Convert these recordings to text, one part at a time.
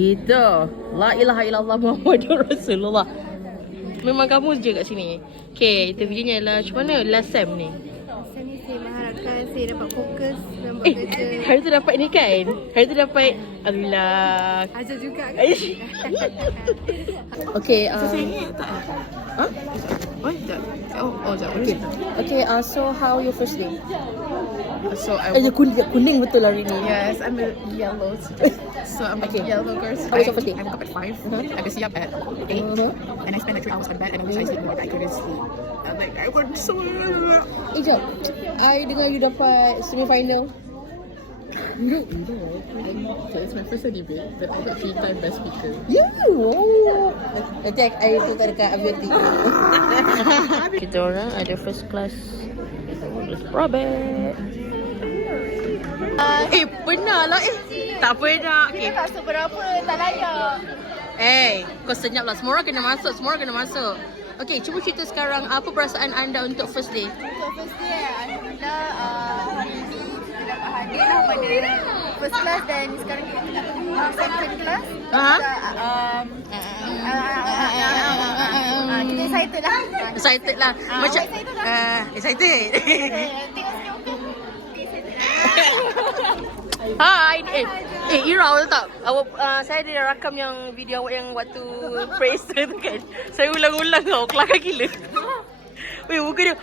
Gitu. La ilaha illallah Muhammadur Rasulullah. Memang kamu je kat sini. Okay, itu videonya lah. Macam mana last sem ni? Saya ni saya mengharapkan saya dapat fokus dan buat Eh, kerja. hari tu dapat ni kan? Hari tu dapat Alhamdulillah. Ajar juga kan? Okay, Huh? Oh, sekejap. Oh, sekejap. okay. Okay, so how your first day? So I Kuning betul hari ni. Yes, I'm a yellow student. So I'm Okay. a yellow girl. How was your first day? I woke up at 5. I was up at 8. And I spent like 3 hours on bed and I wish I sleep more, but I couldn't sleep. I'm like, I want so... Jom. I dengar you dapat semi-final. You know what? Okay, it's my first debate, but I got 3-time best speaker. Oh. Nanti I tukar dekat Aviati. Kita orang ada first class. Robert. Pernah lah. Tak pernah. Okay. Tak seberapa, tak layak. Kau senyap lah. Semua orang kena masuk. Okay, cuba cerita sekarang apa perasaan anda untuk first day? Untuk first day, Alhamdulillah, kita dapat hadir lah pada first class dan sekarang kita nak pergi second class. Kita excited lah. Excited lah. Macam excited lah. excited. Tengok senyum tu. Excited lah. Hai. Ira, tahu tak? Saya ada rakam yang video awak yang waktu praise tu kan. Saya ulang-ulang tau. Kelakar gila. Weh, muka dia.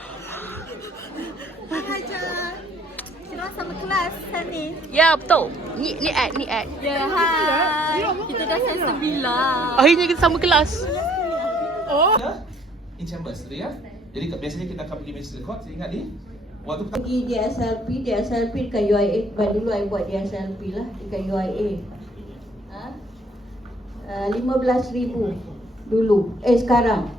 Kita sama kelas ni. Ya, betul. Ni ad. Ya, hai. Kita dah sembilan. Akhirnya kita sama kelas. In chambers, ya. Jadi biasanya kita akan pergi Ministry Court. Saya ingat ni waktu Pergi DSLP dekat UIA. Sebab dulu I buat DSLP lah dekat UIA. 15,000 dulu. Sekarang